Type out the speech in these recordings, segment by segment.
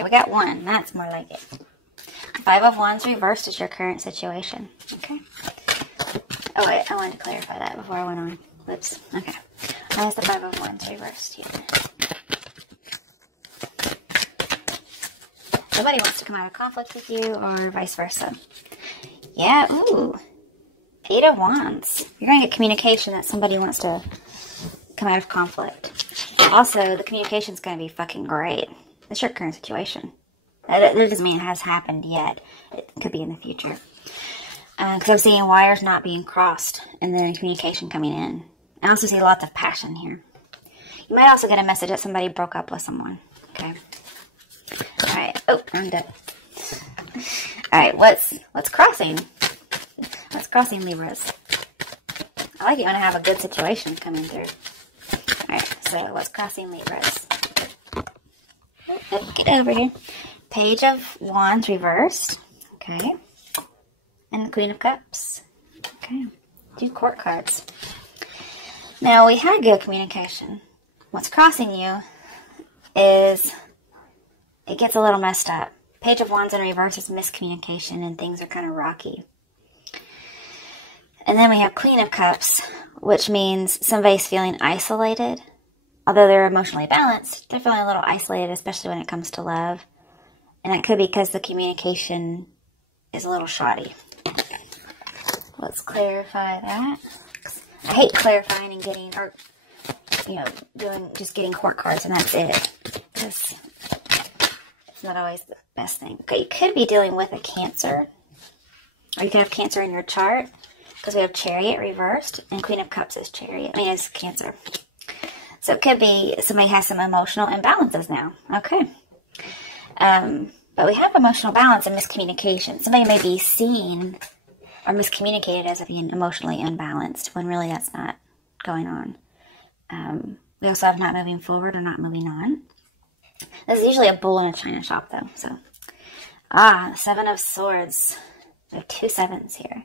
Okay, we got 1. That's more like it. 5 of Wands reversed is your current situation. Okay. Oh, wait. I wanted to clarify that before I went on. Whoops. Okay. Why is the 5 of Wands reversed here? Somebody wants to come out of conflict with you or vice versa. Yeah. Ooh. 8 of Wands. You're going to get communication that somebody wants to come out of conflict. Also, the communication is going to be fucking great. That's your current situation. That doesn't mean it has happened yet. It could be in the future. Because I'm seeing wires not being crossed and then communication coming in. I also see lots of passion here. You might also get a message that somebody broke up with someone. Okay. Alright. Oh, I'm done. Alright, what's crossing? What's crossing, Libras? I like it when I have a good situation coming through. Alright, so what's crossing, Libras? Oh, get over here. Page of Wands reversed. Okay. And the Queen of Cups. Okay. 2 court cards. Now, we had good communication. What's crossing you is it gets a little messed up. Page of Wands in reverse is miscommunication and things are kind of rocky. And then we have Queen of Cups, which means somebody's feeling isolated. Although they're emotionally balanced, they're feeling a little isolated, especially when it comes to love. And that could be because the communication is a little shoddy. Let's clarify that. I hate clarifying and getting, or, you know, just getting court cards and that's it. Because it's not always the best thing. Okay, you could be dealing with a Cancer. Or you could have Cancer in your chart. Because we have Chariot reversed and Queen of Cups is Chariot. I mean, it's Cancer. So it could be somebody has some emotional imbalances now. Okay. But we have emotional balance and miscommunication. Somebody may be seen or miscommunicated as being emotionally unbalanced when really that's not going on. We also have not moving forward or not moving on. This is usually a bull in a china shop though. So, 7 of Swords. We have 2 7s here.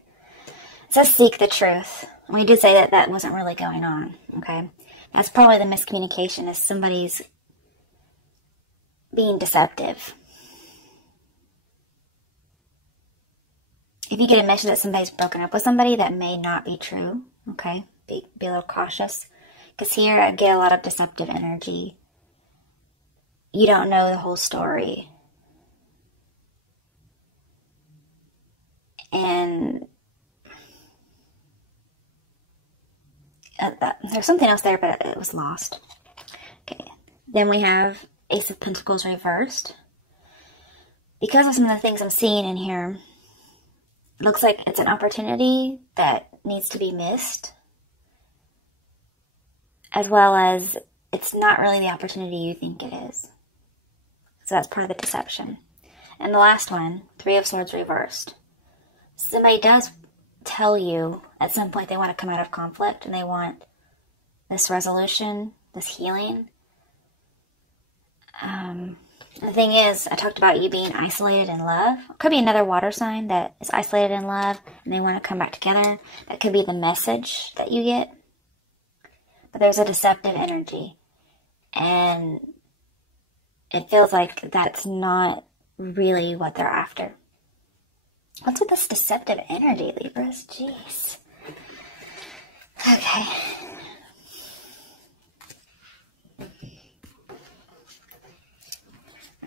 It says seek the truth. We did say that that wasn't really going on. Okay. That's probably the miscommunication is somebody's being deceptive. If you get a message that somebody's broken up with somebody, that may not be true. Okay? Be a little cautious. Because here I get a lot of deceptive energy. You don't know the whole story. And there's something else there, but it was lost. Okay. Then we have Ace of Pentacles reversed. Because of some of the things I'm seeing in here, it looks like it's an opportunity that needs to be missed. As well as it's not really the opportunity you think it is. So that's part of the deception. And the last one, 3 of Swords reversed. Somebody does tell you at some point they want to come out of conflict and they want this resolution, this healing. The thing is, I talked about you being isolated in love. It could be another water sign that is isolated in love and they want to come back together. That could be the message that you get. But there's a deceptive energy. And it feels like that's not really what they're after. What's with this deceptive energy, Libras? Jeez. Okay.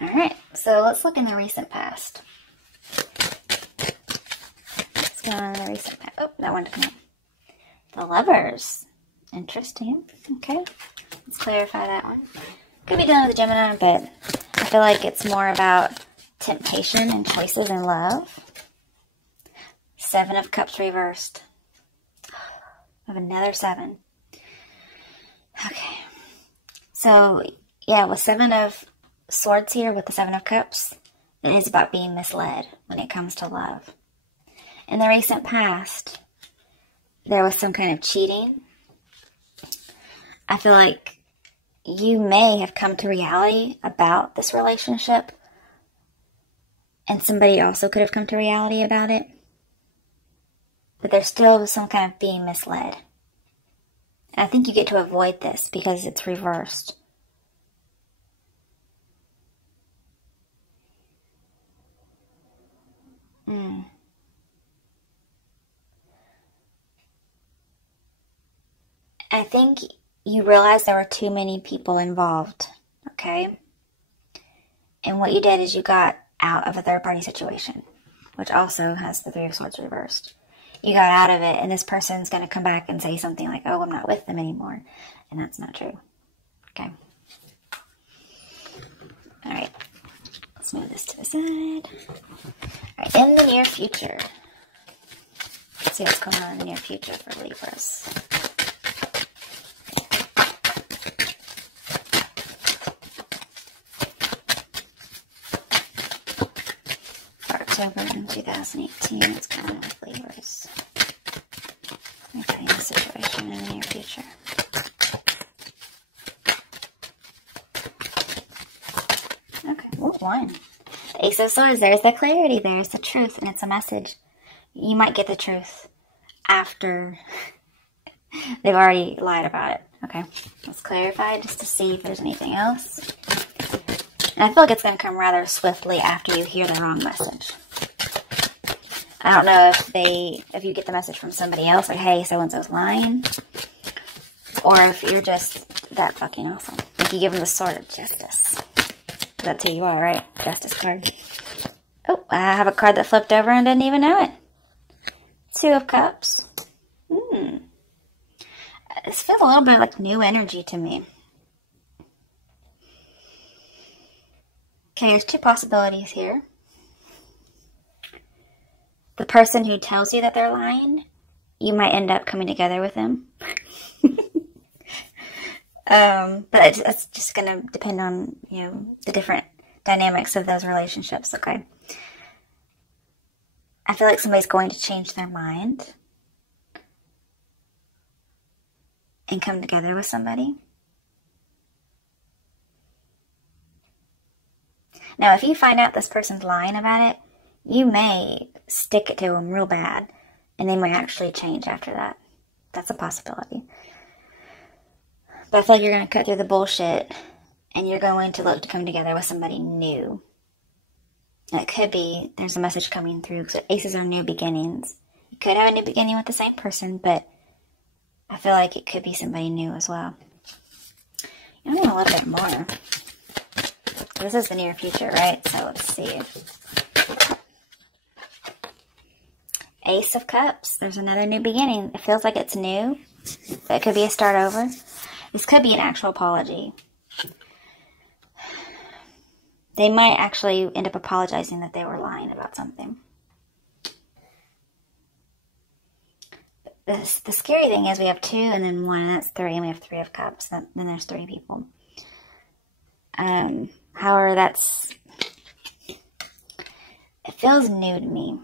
Alright, so let's look in the recent past. What's going on in the recent past? Oh, that one to come up. The Lovers. Interesting. Okay. Let's clarify that one. Could be done with a Gemini, but I feel like it's more about temptation and choices in love. 7 of Cups reversed. I have another 7. Okay. So, yeah, with 7 of Swords here, with the 7 of Cups, it is about being misled when it comes to love. In the recent past, there was some kind of cheating. I feel like you may have come to reality about this relationship, and somebody also could have come to reality about it. But there's still some kind of being misled. And I think you get to avoid this because it's reversed. I think you realized there were too many people involved, okay? And what you did is you got out of a third-party situation, which also has the Three of Swords reversed. You got out of it, and this person's going to come back and say something like, oh, I'm not with them anymore. And that's not true. Okay. All right. Let's move this to the side. All right. In the near future. Let's see what's going on in the near future for Libras. October in 2018, what's going on with Libras? Okay, the situation in the near future. Okay, ooh, one. The Ace of Swords, there's the clarity, there's the truth, and it's a message. You might get the truth after they've already lied about it. Okay, let's clarify just to see if there's anything else. And I feel like it's going to come rather swiftly after you hear the wrong message. I don't know if you get the message from somebody else, like, hey, so-and-so's lying, or if you're just that fucking awesome. Like, you give them the Sword of Justice. That's who you are, right? Justice card. Oh, I have a card that flipped over and didn't even know it. Two of Cups. This feels a little bit like new energy to me. Okay, there's two possibilities here. The person who tells you that they're lying, you might end up coming together with them. But it's just going to depend on, the different dynamics of those relationships, okay? I feel like somebody's going to change their mind and come together with somebody. Now, if you find out this person's lying about it, you may stick it to them real bad, and they might actually change after that. That's a possibility. But I feel like you're going to cut through the bullshit, and you're going to look to come together with somebody new. And it could be there's a message coming through, because aces are new beginnings. You could have a new beginning with the same person, but I feel like it could be somebody new as well. I need a little bit more. This is the near future, right? So let's see. Ace of Cups. There's another new beginning. It feels like it's new. But it could be a start over. This could be an actual apology. They might actually end up apologizing that they were lying about something. The scary thing is we have two and then one, and that's three, and we have Three of Cups. Then there's three people. However, it feels new to me.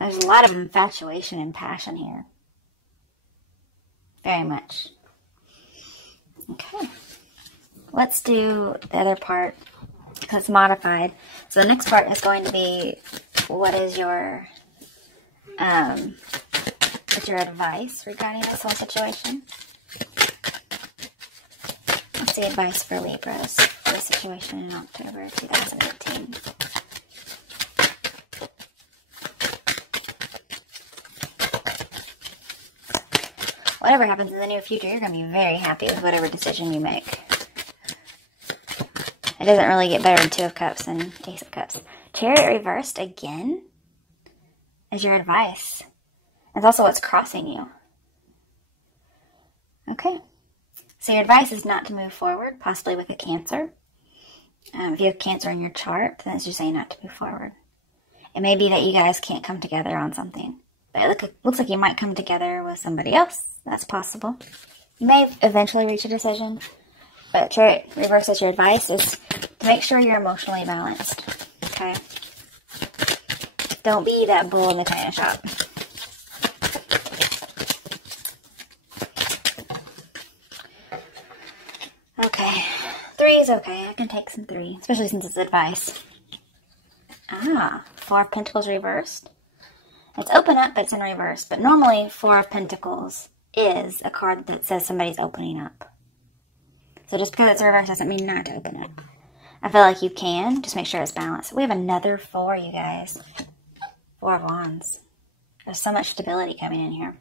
There's a lot of infatuation and passion here. Very much. Okay. Let's do the other part, because it's modified. So the next part is going to be, what is your advice regarding this whole situation? What's the advice for Libras for the situation in October 2018? Whatever happens in the near future, you're going to be very happy with whatever decision you make. It doesn't really get better than Two of Cups and Ace of Cups. Chariot reversed again is your advice. It's also what's crossing you. Okay. So your advice is not to move forward, possibly with a Cancer. If you have Cancer in your chart, then it's just saying not to move forward. It may be that you guys can't come together on something. But it looks like you might come together with somebody else. That's possible. You may eventually reach a decision. But Chariot reverse as your advice is to make sure you're emotionally balanced. Okay? Don't be that bull in the china shop. Okay. 3 is okay. I can take some 3. Especially since it's advice. Four of Pentacles reversed. It's open up, but it's in reverse. But normally, Four of Pentacles is a card that says somebody's opening up. So just because it's reversed doesn't mean not to open it. I feel like you can. Just make sure it's balanced. We have another 4, you guys. 4 of Wands. There's so much stability coming in here.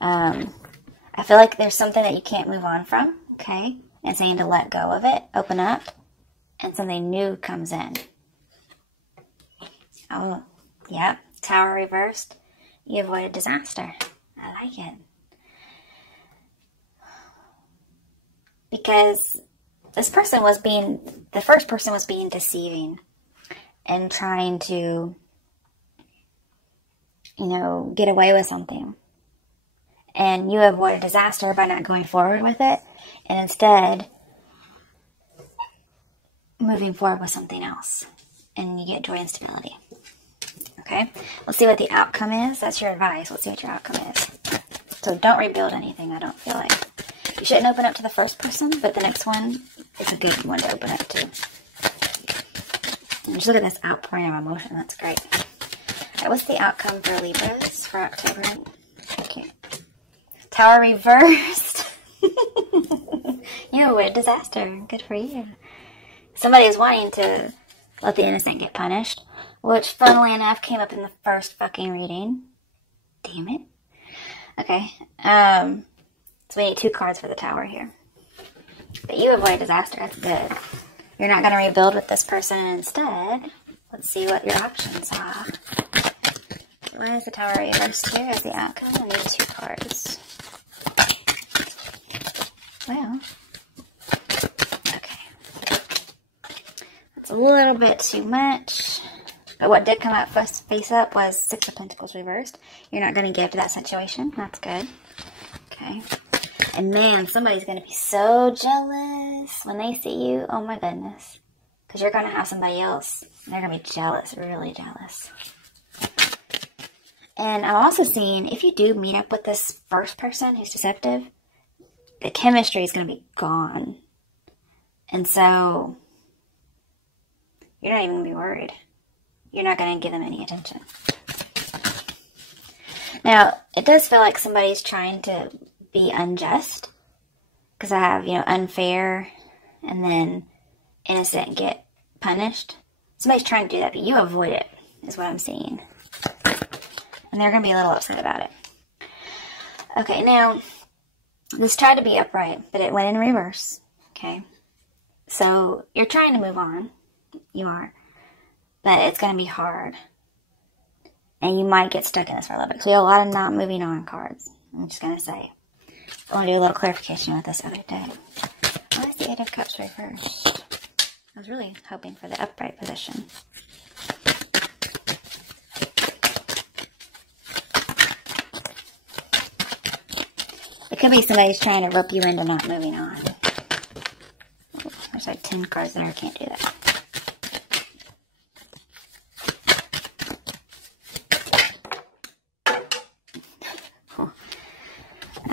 I feel like there's something that you can't move on from, okay? And saying to let go of it, open up, and something new comes in. Oh, yeah. Tower reversed. You avoided disaster. I like it. Because this person was the first person was being deceiving and trying to, get away with something. And you avoided disaster by not going forward with it, and instead moving forward with something else. And you get joy and stability. Okay? Let's see what the outcome is. That's your advice. Let's see what your outcome is. So don't rebuild anything, I don't feel like. You shouldn't open up to the first person, but the next one is a good one to open up to. And just look at this outpouring of emotion. That's great. All right, what's the outcome for Libras for October? Okay. Tower reversed. You avoided disaster. Good for you. Somebody is wanting to let the innocent get punished, which, funnily enough, came up in the first fucking reading. Damn it. Okay. So we need 2 cards for the Tower here. But you avoid disaster. That's good. You're not going to rebuild with this person. Instead, let's see what your options are. Why is the Tower reversed here as the outcome? I need 2 cards. Well, okay. That's a little bit too much. But what did come out face up was 6 of Pentacles reversed. You're not going to give to that situation. That's good. Okay. And man, somebody's going to be so jealous when they see you. Oh my goodness. Because you're going to have somebody else. And they're going to be jealous, really jealous. And I'm also seeing, if you do meet up with this first person who's deceptive, the chemistry is going to be gone. And so, you're not even going to be worried. You're not going to give them any attention. Now, it does feel like somebody's trying to be unjust. Because I have, unfair and then innocent get punished. Somebody's trying to do that, but you avoid it, is what I'm seeing. And they're going to be a little upset about it. Okay, now, this tried to be upright, but it went in reverse. Okay? So, you're trying to move on. You are. But it's going to be hard. And you might get stuck in this for a little bit. So, you have a lot of not moving on cards. I'm just going to say. I want to do a little clarification with this other deck. Why is the 8 of Cups reversed? I was really hoping for the upright position. It could be somebody's trying to rope you into not moving on. Oh, there's like 10 cards there. I can't do that.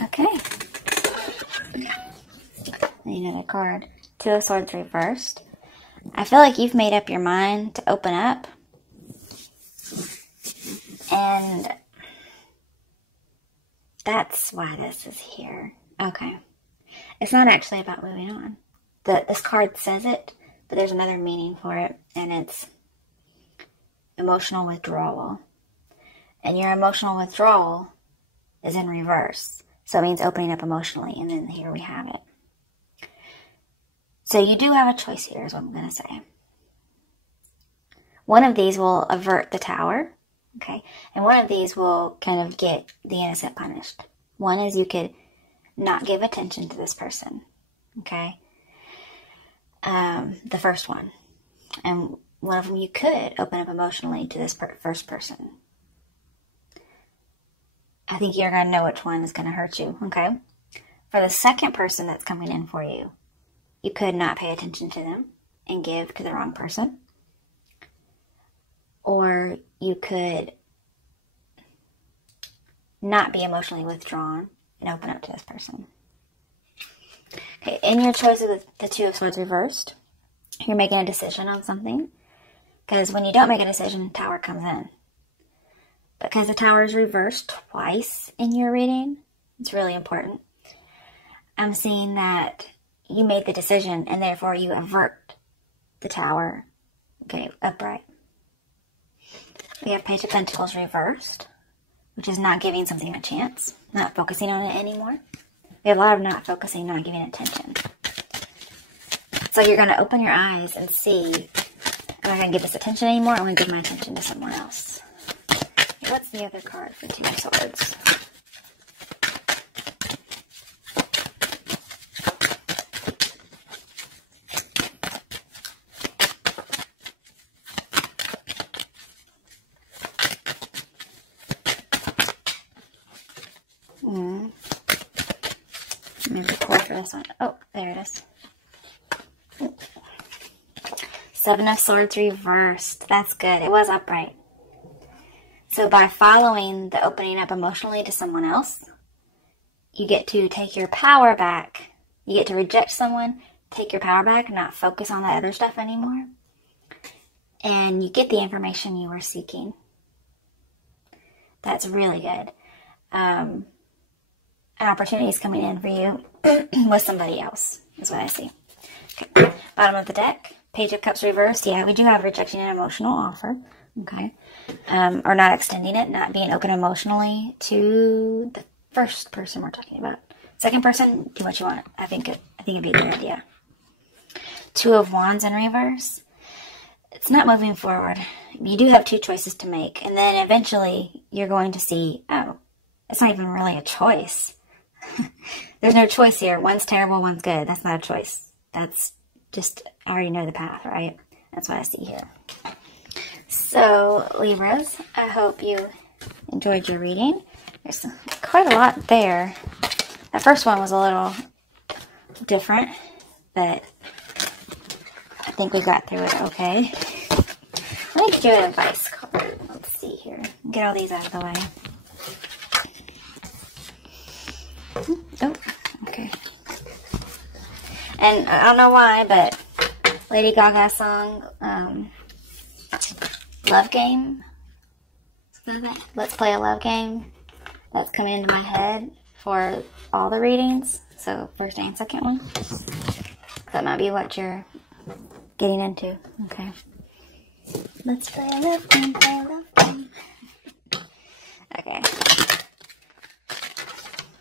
Okay. Another card. 2 of Swords reversed. I feel like you've made up your mind to open up. And that's why this is here. Okay. It's not actually about moving on. This card says it, but there's another meaning for it, and it's emotional withdrawal. And your emotional withdrawal is in reverse. So it means opening up emotionally, and then here we have it. So you do have a choice here, is what I'm going to say. One of these will avert the Tower, okay? And one of these will kind of get the innocent punished. One is you could not give attention to this person, okay? The first one. And one of them you could open up emotionally to this first person. I think you're going to know which one is going to hurt you, okay? For the second person that's coming in for you, you could not pay attention to them and give to the wrong person. Or you could not be emotionally withdrawn and open up to this person. Okay, in your choice of the 2 of Swords reversed, you're making a decision on something. Because when you don't make a decision, Tower comes in. Because the Tower is reversed twice in your reading, it's really important. I'm seeing that you made the decision, and therefore you avert the Tower. Okay, upright. We have Page of Pentacles reversed, which is not giving something a chance, not focusing on it anymore. We have a lot of not focusing, not giving attention. So you're going to open your eyes and see, I'm not going to give this attention anymore. I'm going to give my attention to somewhere else. What's the other card for Two of Swords? Maybe pull for this one. Oh, there it is. Seven of Swords reversed. That's good. It was upright. So by following the opening up emotionally to someone else, you get to take your power back. You get to reject someone, take your power back, not focus on that other stuff anymore. And you get the information you were seeking. That's really good. An opportunity is coming in for you with somebody else, is what I see. Okay. Bottom of the deck, Page of Cups reversed. Yeah, we do have rejecting an emotional offer. Okay. Or not extending it, not being open emotionally to the first person we're talking about. Second person, do what you want. I think it'd be a good idea. Two of Wands in reverse. It's not moving forward. You do have two choices to make, and then eventually you're going to see, oh, it's not even really a choice. There's no choice here. One's terrible, one's good. That's not a choice. That's just, I already know the path, right? That's what I see here. So, Libras, I hope you enjoyed your reading. There's quite a lot there. That first one was a little different, but I think we got through it okay. Let me do an advice card. Let's see here. Get all these out of the way. Oh, okay. And I don't know why, but Lady Gaga's song, Love Game. Let's Play a Love Game. That's coming into my head for all the readings. So first and second one. That might be what you're getting into. Okay. Let's play a love game, play a love game. Okay.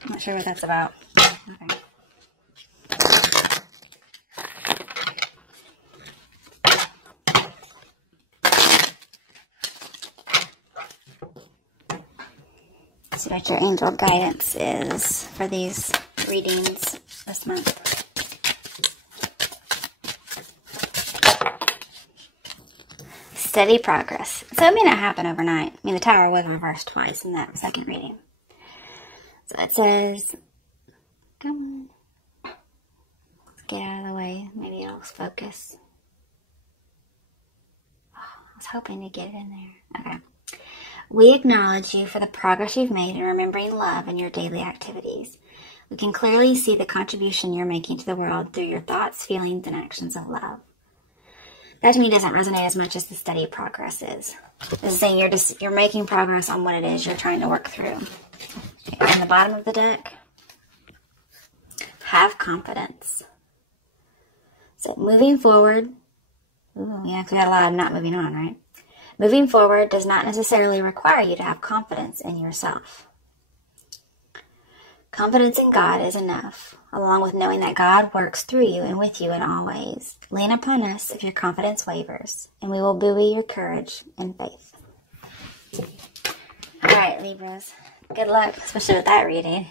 Not sure what that's about. Okay. See what your angel guidance is for these readings this month. Steady progress. So it may not happen overnight. I mean, the Tower was reversed twice in that second reading. So it says, come on. Let's get out of the way. Maybe it'll focus. Oh, I was hoping to get it in there. Okay. We acknowledge you for the progress you've made in remembering love in your daily activities. We can clearly see the contribution you're making to the world through your thoughts, feelings, and actions of love. That to me doesn't resonate as much as the steady progress is. It's saying you're making progress on what it is you're trying to work through. Okay, on the bottom of the deck, have confidence. So moving forward, ooh, yeah, we got a lot of not moving on, right? Moving forward does not necessarily require you to have confidence in yourself. Confidence in God is enough, along with knowing that God works through you and with you in all ways. Lean upon us if your confidence wavers, and we will buoy your courage and faith. All right, Libras. Good luck, especially with that reading.